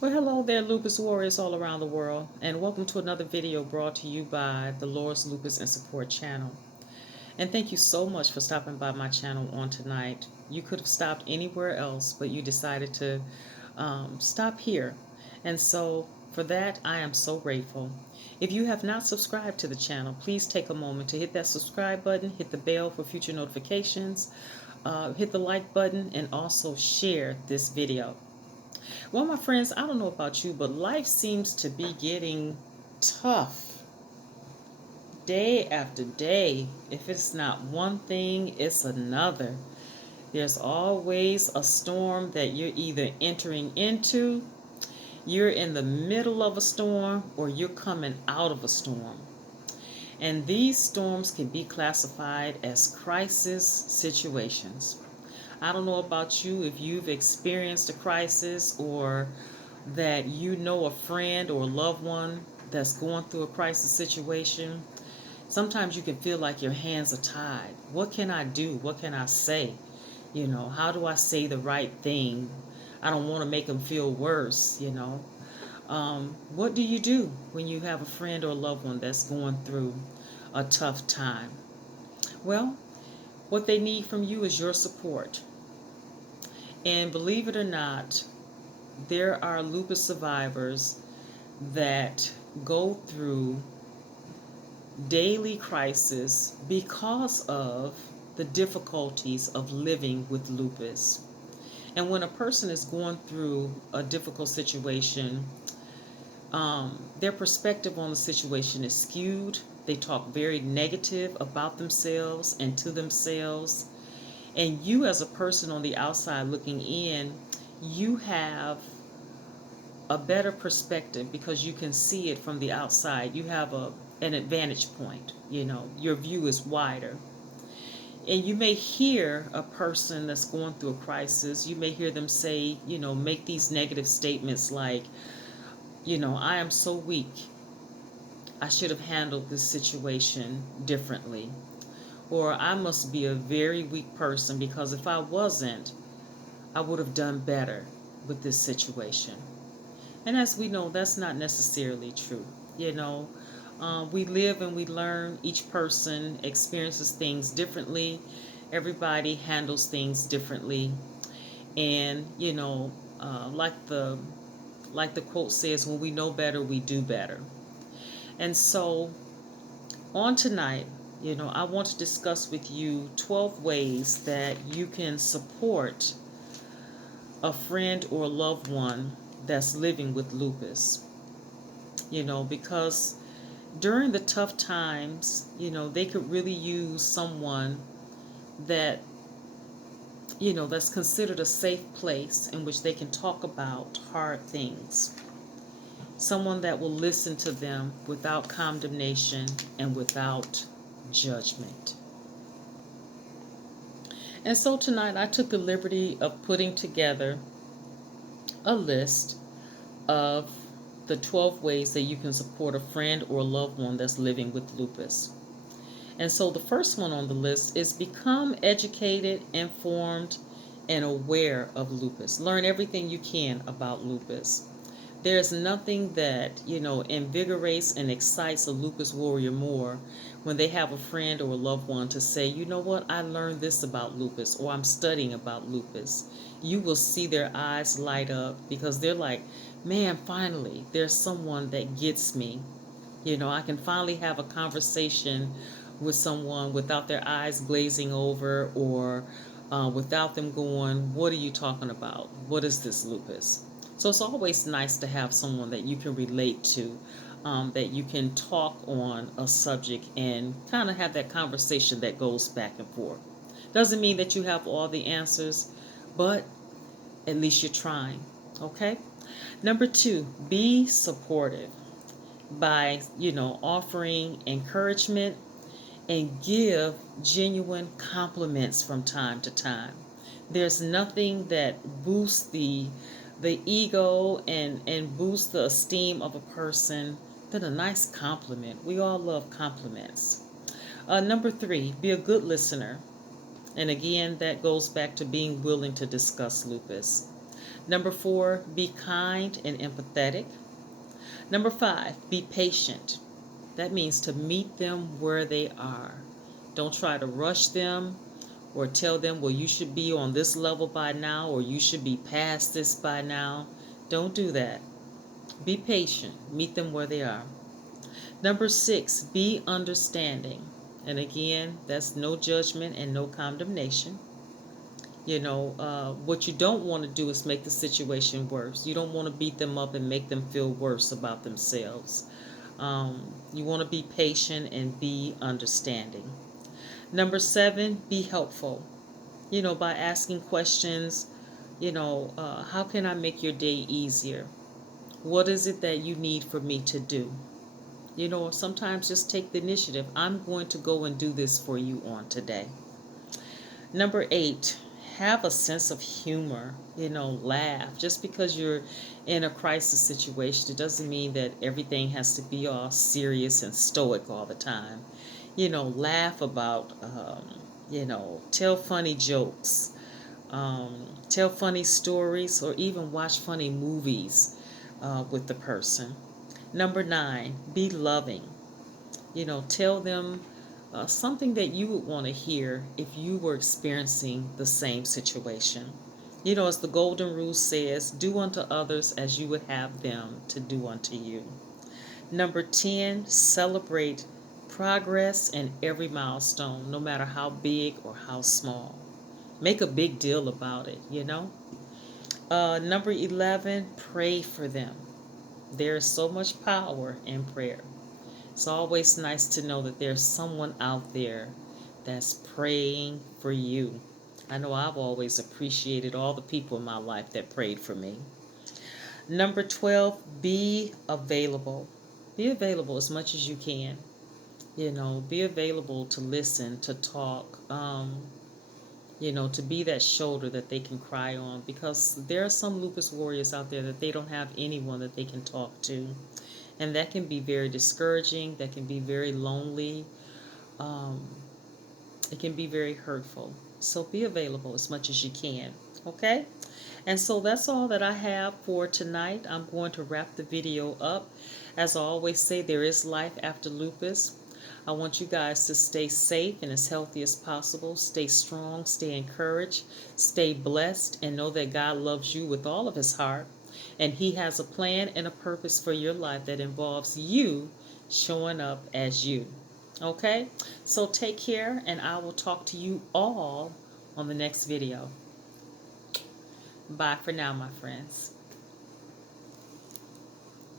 Well, hello there, Lupus warriors all around the world, and welcome to another video brought to you by the Lord's Lupus and Support channel. And thank you so much for stopping by my channel on tonight. You could have stopped anywhere else, but you decided to stop here. And so for that, I am so grateful. If you have not subscribed to the channel, please take a moment to hit that subscribe button, hit the bell for future notifications, hit the like button, and also share this video. Well, my friends, I don't know about you, but life seems to be getting tough day after day. If it's not one thing, it's another. There's always a storm that you're either entering into, you're in the middle of a storm, or you're coming out of a storm. And these storms can be classified as crisis situations. I don't know about you if you've experienced a crisis or that you know a friend or a loved one that's going through a crisis situation. Sometimes you can feel like your hands are tied. What can I do? What can I say? How do I say the right thing? I don't want to make them feel worse. What do you do when you have a friend or a loved one that's going through a tough time? Well, what they need from you is your support. And believe it or not, there are lupus survivors that go through daily crisis because of the difficulties of living with lupus. And when a person is going through a difficult situation, their perspective on the situation is skewed. They talk very negative about themselves and to themselves. And you, as a person on the outside looking in, you have a better perspective because you can see it from the outside. You have an advantage point. Your view is wider. And you may hear a person that's going through a crisis, you may hear them say, make these negative statements like, I am so weak. I should have handled this situation differently. Or I must be a very weak person because if I wasn't, I would have done better with this situation. And as we know, that's not necessarily true. We live and we learn. Each person experiences things differently. Everybody handles things differently. And like the quote says, when we know better, we do better. And so on tonight, I want to discuss with you 12 ways that you can support a friend or loved one that's living with lupus. Because during the tough times, they could really use someone that, that's considered a safe place in which they can talk about hard things. Someone that will listen to them without condemnation and without judgment. And so tonight I took the liberty of putting together a list of the 12 ways that you can support a friend or loved one that's living with lupus. And so the first one on the list is become educated, informed, and aware of lupus. Learn everything you can about lupus. There's nothing that, invigorates and excites a lupus warrior more when they have a friend or a loved one to say, you know what, I learned this about lupus, or I'm studying about lupus. You will see their eyes light up because they're like, man, finally, there's someone that gets me. I can finally have a conversation with someone without their eyes glazing over or without them going, what are you talking about? What is this lupus? So it's always nice to have someone that you can relate to, that you can talk on a subject and kind of have that conversation that goes back and forth. Doesn't mean that you have all the answers, but at least you're trying, okay? Number 2, be supportive by, offering encouragement and give genuine compliments from time to time. There's nothing that boosts the ego and boosts the esteem of a person than a nice compliment. We all love compliments. Number 3, be a good listener. And again, that goes back to being willing to discuss lupus. Number 4, be kind and empathetic. Number 5, be patient. That means to meet them where they are. Don't try to rush them or tell them, well, you should be on this level by now or you should be past this by now. Don't do that. Be patient. Meet them where they are. Number 6, be understanding. And again, that's no judgment and no condemnation. What you don't want to do is make the situation worse. You don't want to beat them up and make them feel worse about themselves. You want to be patient and be understanding. Number 7, be helpful. By asking questions, how can I make your day easier? What is it that you need for me to do? Sometimes just take the initiative. I'm going to go and do this for you on today. Number 8, have a sense of humor. Laugh. Just because you're in a crisis situation, it doesn't mean that everything has to be all serious and stoic all the time. Laugh about, tell funny jokes, tell funny stories, or even watch funny movies with the person. Number 9, be loving. Tell them something that you would want to hear if you were experiencing the same situation. As the golden rule says, do unto others as you would have them to do unto you. Number 10, celebrate progress and every milestone, no matter how big or how small. Make a big deal about it, Number 11, pray for them. There is so much power in prayer. It's always nice to know that there's someone out there that's praying for you. I know I've always appreciated all the people in my life that prayed for me. Number 12, be available. Be available as much as you can. Be available to listen, to talk, to be that shoulder that they can cry on, because there are some lupus warriors out there that they don't have anyone that they can talk to. And that can be very discouraging. That can be very lonely. It can be very hurtful. So be available as much as you can. Okay? And so that's all that I have for tonight. I'm going to wrap the video up. As I always say, there is life after lupus. I want you guys to stay safe and as healthy as possible. Stay strong, stay encouraged, stay blessed, and know that God loves you with all of his heart. And he has a plan and a purpose for your life that involves you showing up as you. Okay? So take care, and I will talk to you all on the next video. Bye for now, my friends.